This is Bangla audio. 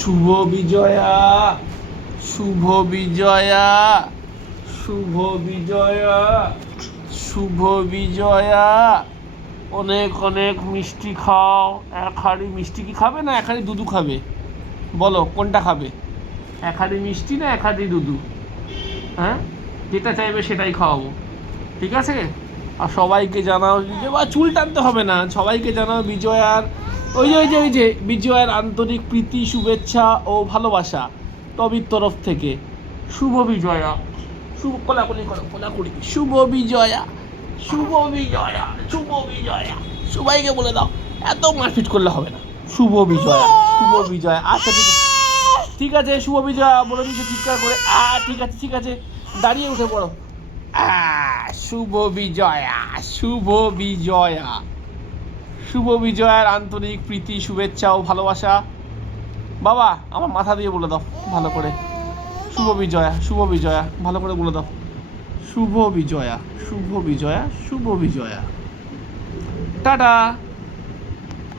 শুভ বিজয়া, শুভ বিজয়া, শুভ বিজয়া, শুভ বিজয়া। অনেক অনেক মিষ্টি খাও। এক হাঁড়ি মিষ্টি কি খাবে না এক হাঁড়ি দুধু খাবে? বলো কোনটা খাবে? এক হাঁড়ি মিষ্টি না এক হাঁড়ি দুধু? হ্যাঁ, যেটা চাইবে সেটাই খাওয়াবো, ঠিক আছে? আর সবাইকে জানাও যে বা চুল টানতে হবে না, সবাইকে জানাও বিজয়ার ওই যে বিজয়ার আন্তরিক প্রীতি, শুভেচ্ছা ও ভালোবাসা টবির তরফ থেকে। শুভ বিজয়া, শুভ কোলাকুলি করো, কোলাকুলি। শুভ বিজয়া, শুভ বিজয়া, শুভ বিজয়া। সবাইকে বলে দাও, এত মারপিট করলে হবে না। শুভ বিজয়া, শুভ বিজয়া। আচ্ছা ঠিক আছে, ঠিক আছে, শুভ বিজয়া বলে দিচ্ছি চিৎকার করে। ঠিক আছে ঠিক আছে, দাঁড়িয়ে উঠে পড়ো। শুভ বিজয়া, শুভ বিজয়া, শুভ বিজয়ার আন্তরিক প্রীতি, শুভেচ্ছা ও ভালোবাসা। বাবা আমার মাথা দিয়ে বলে দাও ভালো করে। শুভ বিজয়া, শুভ বিজয়া, ভালো করে বলে দাও। শুভ বিজয়া, শুভ বিজয়া, শুভ বিজয়া। টাটা।